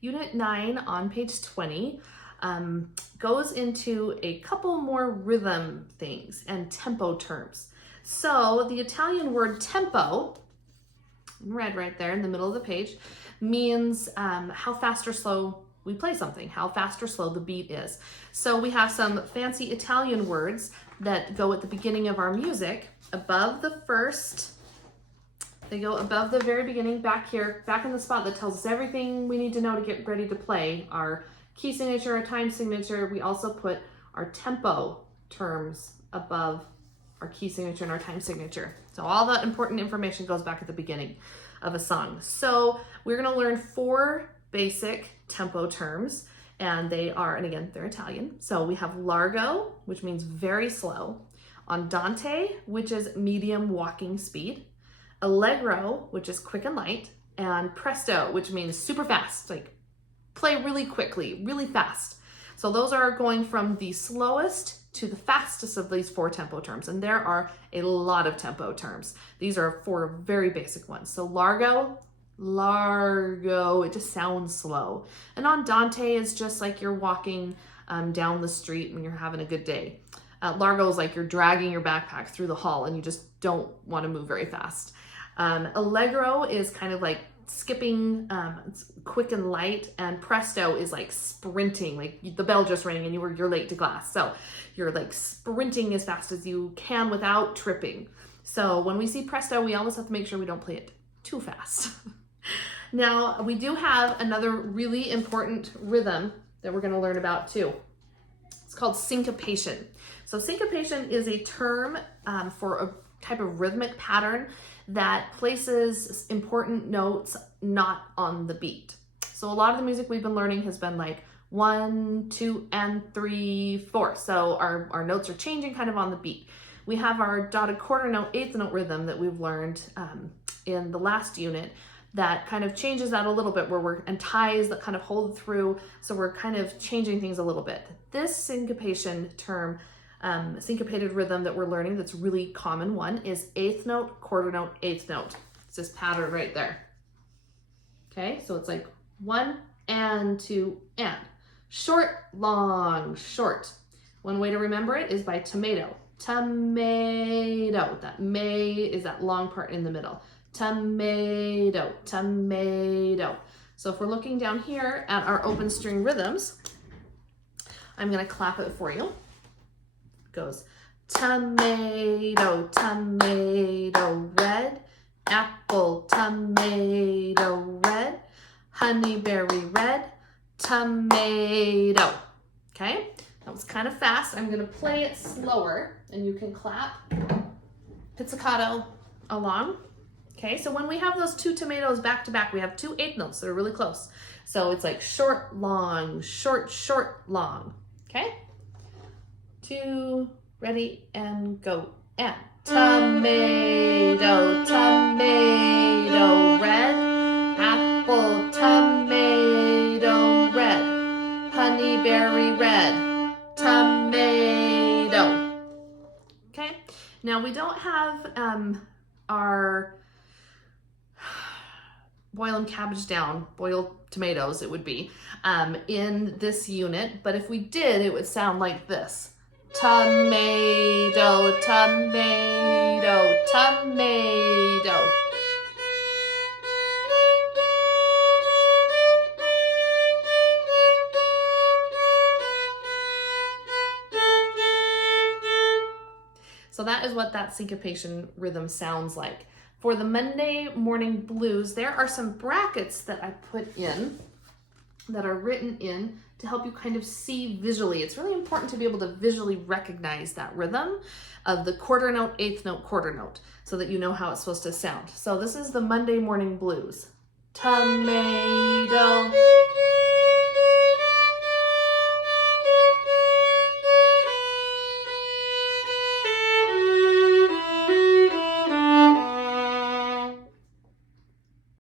Unit 9 on page 20 goes into a couple more rhythm things and tempo terms. So the Italian word tempo, in red right there in the middle of the page, means how fast or slow we play something, how fast or slow the beat is. So we have some fancy Italian words that go at the beginning of our music. Above the first, they go above the very beginning, back here, back in the spot that tells us everything we need to know to get ready to play. Our key signature, our time signature. We also put our tempo terms above our key signature and our time signature. So all the important information goes back at the beginning of a song. So we're gonna learn 4 basic tempo terms, and they are, and again, they're Italian. So we have largo, which means very slow, andante, which is medium walking speed, allegro, which is quick and light, and presto, which means super fast, like play really quickly, really fast. So those are going from the slowest to the fastest of these 4 tempo terms, and there are a lot of tempo terms. These are 4 very basic ones. So largo, it just sounds slow. And andante is just like you're walking down the street when you're having a good day. Largo is like you're dragging your backpack through the hall and you just don't want to move very fast. Allegro is kind of like skipping, it's quick and light, and presto is like sprinting, like the bell just rang and you're late to class. So you're like sprinting as fast as you can without tripping. So when we see presto, we always have to make sure we don't play it too fast. Now, we do have another really important rhythm that we're going to learn about too. It's called syncopation. So syncopation is a term for a type of rhythmic pattern that places important notes not on the beat. So a lot of the music we've been learning has been like 1, 2, and 3, 4. So our notes are changing kind of on the beat. We have our dotted quarter note, eighth note rhythm that we've learned in the last unit that kind of changes that a little bit, and ties that kind of hold through. So we're kind of changing things a little bit. This syncopation term, syncopated rhythm that we're learning, that's really common one, is eighth note, quarter note, eighth note. It's this pattern right there. Okay, so it's like 1 and 2 and. Short, long, short. One way to remember it is by tomato. Tomato. That may is that long part in the middle. Tomato, tomato. So if we're looking down here at our open string rhythms, I'm going to clap it for you. It goes tomato, tomato, red, apple, tomato, red, honeyberry, red, tomato. Okay, that was kind of fast. I'm going to play it slower and you can clap pizzicato along. Okay, so when we have those 2 tomatoes back to back, we have 2 eighth notes that are really close. So it's like short, long, short, short, long. Okay, 2, ready, and go. And tomato, tomato, red, apple, tomato, red, honeyberry, red, tomato. Okay, now we don't have our boil and cabbage down, boiled tomatoes it would be, in this unit, but if we did, it would sound like this. Tomato, tomato, tomato. So that is what that syncopation rhythm sounds like. For the Monday Morning Blues, there are some brackets that I put in, that are written in to help you kind of see visually. It's really important to be able to visually recognize that rhythm of the quarter note, eighth note, quarter note, so that you know how it's supposed to sound. So this is the Monday Morning Blues. Tomato,